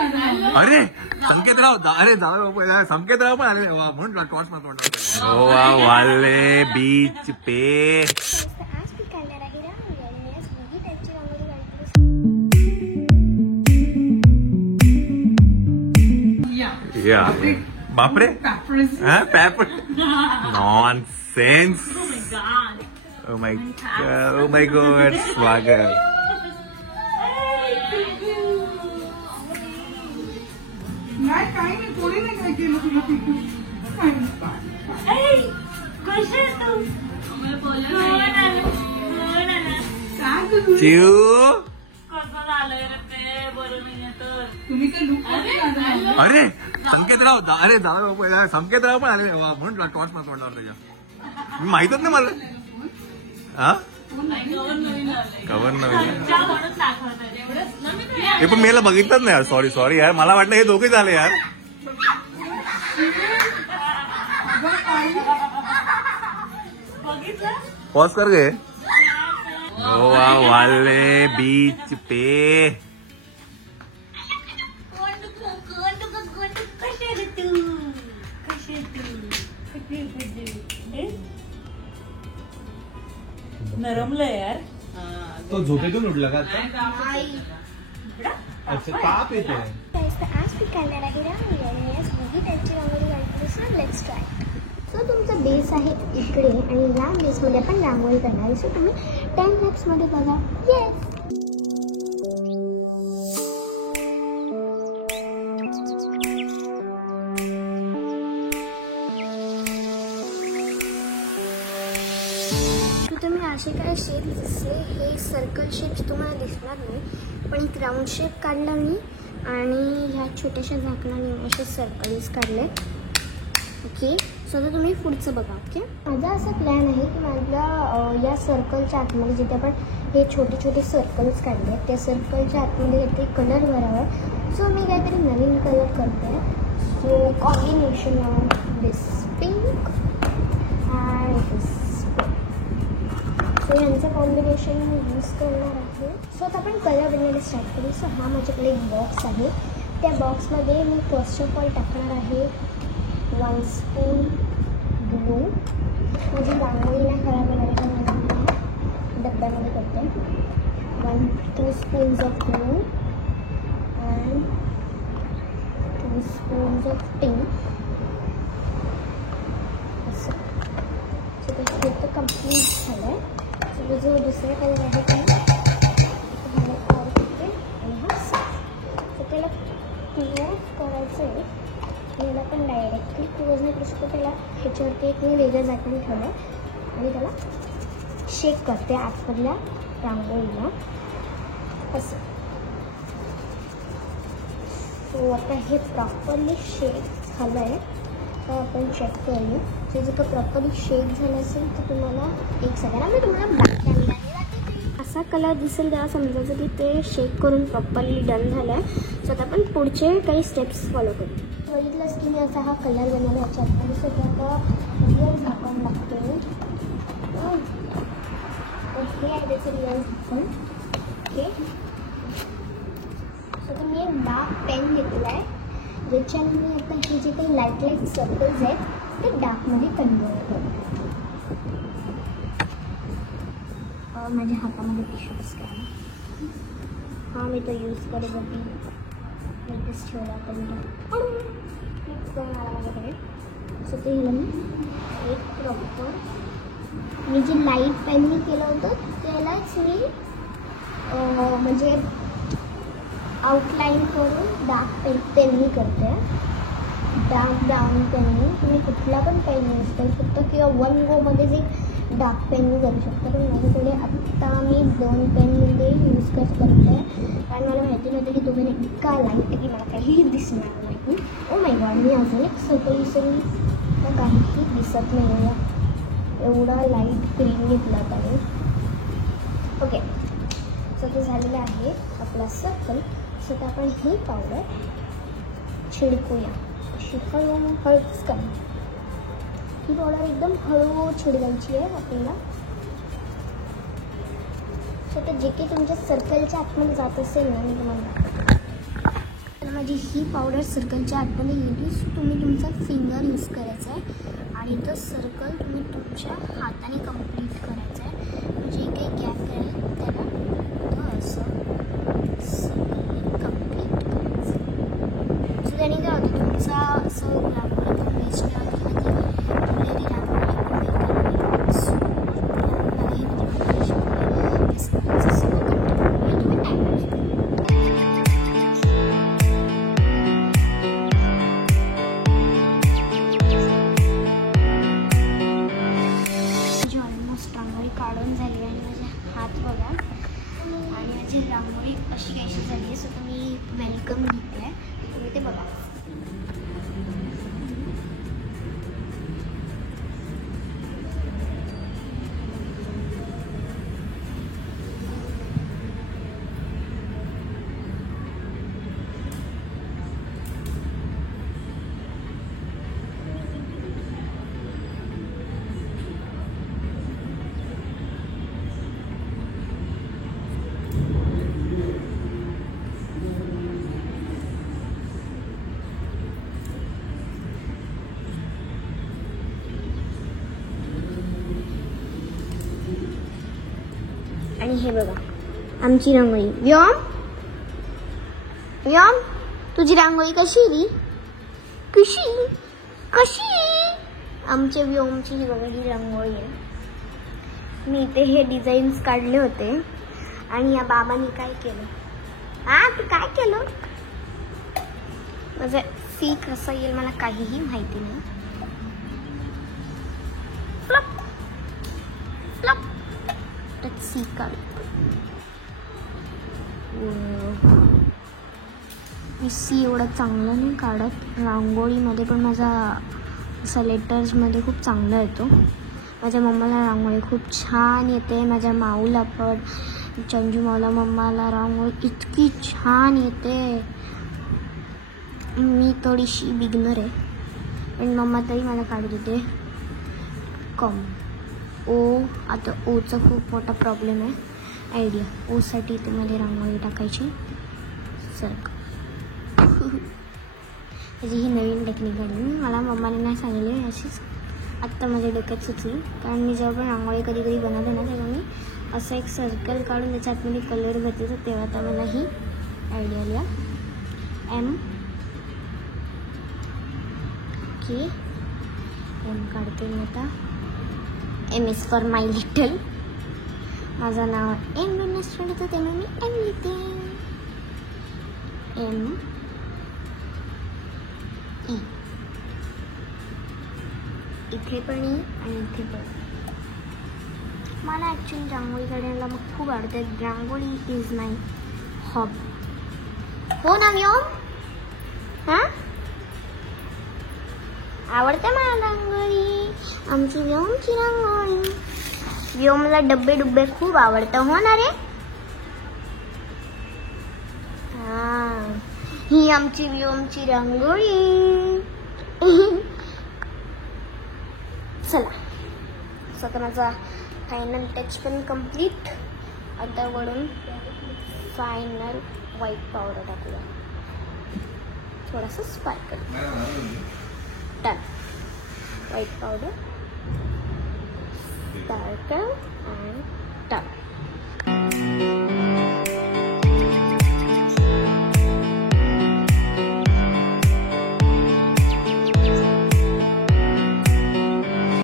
अरे संकेतराव, अरे जावई संकेतराव पण आले म्हणून टॉर्च मारतो. गोवा वाले बीच पे या बापरे नॉनसेन्स. ओ माय गॉड स्वागत. अरे संकेतराव, अरे जावई संकेतराव पण आले म्हणून टॉर्च मारतो त्याच्या. माहितच नाही मला. हा कवर नवीन हे पण मला बघितलंच नाही यार. सॉरी यार, मला वाटलं हे दोघे झाले यार. पॉज कर गे. गोवा वाले बीच पे नरमलं यार. तो झोपेतून उठला का आता? अच्छा ताप येते. सो तुमचा बेस आहे इकडे आणि या बेसमध्ये आपण रांगोळी करणार आहे. सो तुम्ही 10 लॅप्समध्ये बघा. येस. तुम्ही असे काय शेप दिसले, हे सर्कल शेप्स तुम्हाला दिसणार नाही, पण एक राऊंड शेप काढला मी आणि ह्या छोट्याशा झाकणाने असे सर्कल्स काढले. ओके, सो आता तुम्ही पुढचं बघा. ओके, माझा असा प्लॅन आहे की माझ्या या सर्कलच्या आतमध्ये जिथे आपण हे छोटे छोटे सर्कल्स काढले त्या सर्कलच्या आतमध्ये काहीतरी कलर भरावा. सो मी काहीतरी नवीन कलर करते. So combination of this pink and this. So यांचं कॉम्बिनेशन मी यूज करणार आहे. सो आता आपण कलर बनवायला स्टार्ट करू. सो हा माझ्याकडे एक बॉक्स आहे. त्या बॉक्समध्ये मी फर्स्ट ऑफ ऑल टाकणार आहे 1 स्पून ग्लू. माझी रांगोळी नाही खराब होणार डब्यामध्ये करते. 2 spoons of glue and 2 spoons of pink. असं सो ते तर कम्प्लीट झालं आहे. सो जो दुसरा कलर आहे तो करते आणि हा सो त्याला क्लोज करायचं आहे. याला पण डायरेक्टली क्लोज नाही करू शकतो. त्याला ह्याच्यावरती एक मी वेगळं झाकण ठेवलं आणि त्याला शेक करते आतमधल्या रांगोळीला असं. सो आता हे प्रॉपरली शेक झालं आहे तर आपण चेक करू. ते जर का प्रॉपरली शेक झालं असेल तर तुम्हाला एक सेकंड मी तुम्हाला बॅक कॅमेरा असा कलर दिसेल तेव्हा समजायचं की ते शेक करून प्रॉपरली डन झालं आहे. सो आता आपण पुढचे काही स्टेप्स फॉलो करू. बघितलंच की मी असा हा कलर बनवला याच्या आतमध्ये. सो त्याचा रिअल झाकण लागतो. हे आहे त्याचं रिअल झाकण. ओके, सो आता मी एक डार्क पेन घेतला आहे ज्याच्याने मी आता हे जे काही लाईट लाईट सर्कल्स आहेत ते डार्कमध्ये कन्वर्ट करतो. माझ्या हातामध्ये टिश्यूज काय हा मी तो यूज करत होती. इथेच ठेवला तरी करून आला माझ्याकडे. सो ते ह्याला मी एक प्रॉपर मी जे लाईट पेननी केलं होतं त्यालाच मी म्हणजे आउटलाईन करून डार्क पेननी करते. डार्क ब्राऊन पेननी तुम्ही कुठला पण पेन यूज करू शकता किंवा 1 गोमध्येच एक डार्क पेननी करू शकता. पण माझ्याकडे आत्ता मी 2 पेनमध्ये यूज करते कारण मला माहिती नव्हतं की तुम्ही इतका लाईट की मला काहीही दिसणार नाही. ओ माय गॉड, मी अजून एक सर्कल तर काहीही दिसत नाही आहे. एवढा लाईट क्रीम घेतला त्याने. ओके, सो ते झालेलं आहे आपला सर्कल. सो तर आपण ही पावडर छिडकूया. अशी हळूच करा. ही पावडर एकदम हळू छिडकायची आहे आपल्याला. सो तर जे काही तुमच्या सर्कलच्या आतमध्ये जात असेल ना मी तुम्हाला माझी ही पावडर सर्कलच्या आतमध्ये गेली. सो तुम्ही तुमचा फिंगर यूज करायचा आहे आणि तो सर्कल तुम्ही तुमच्या हाताने कंप्लीट करायचा आहे. जे काही गॅप आहे त्याला तो असं सर्कल कंप्लीट करायचं. सो त्याने काय होतं तुमचा असं रांगोळी पण वेस्ट नाही होत किंवा ती रांगोळी पण बेकार नाही. सो मला हे म्हणजे शिकवलं सगळं कंटिन्यू तुम्ही टाईम. काढून झाली आणि माझे हात बघा आणि माझी रांगोळी अशी काहीशी झाली आहे. सो तुम्ही वेलकम घेते आहे तुम्ही ते बघा. आणि हे बघा आमची रांगोळी. व्योम व्योम तुझी रांगोळी कशी री कशी कशी आमच्या व्योमची ही बघा ही रांगोळी आहे. मी इथे हे डिझाईन्स काढले होते आणि या बाबांनी काय केलं. तू काय केलं. माझं सी कसं येईल मला काहीही माहिती नाही. फ्लप फ्लप सी काढ. मी सी एवढं चांगलं नाही काढत. रांगोळीमध्ये पण माझा असा लेटर्समध्ये खूप चांगला येतो. माझ्या मम्माला रांगोळी खूप छान येते. माझ्या माऊला पण चंजू माऊला मम्माला रांगोळी इतकी छान येते. मी थोडीशी बिगनर आहे पण मम्मा तरी मला काढू देते. कम ओ आता ओचा खूप मोठा प्रॉब्लेम आहे. आयडिया ओसाठी इथे मध्ये रांगोळी टाकायची. सर्कल त्याची ही नवीन टेक्निक आहे. मला मम्माने नाही सांगितली अशीच आत्ता माझ्या डोक्यात सुचली. कारण मी जेव्हा पण रांगोळी कधी कधी बनवते ना तेव्हा मी असं एक सर्कल काढून त्याच्या आतमध्ये कलर भरते. तर तेव्हा आता मला ही आयडिया आली. एम ओके एम काढते मी आता. M is for my little. माझं नाव एम नसतं तर तेव्हा मी एम लिहिते. एम ई इथे पण ई आणि इथे पण. मला ॲक्च्युली रांगोळी काढायला मग खूप आवडते. रांगोळी इज माय हॉबी. हो ना व्योम. हां आवडते मला रांगोळी. आमची व्योमची रांगोळी. व्योमला डब्बे डुब्बे खूप आवडतं. हो ना रे. ही आमची व्योमची रांगोळी. चला आता माझा फायनल टच पण कंप्लीट. आता वरून फायनल व्हाईट पावडर टाकूया थोडासा sparkle. Done. White powder sparkle and done.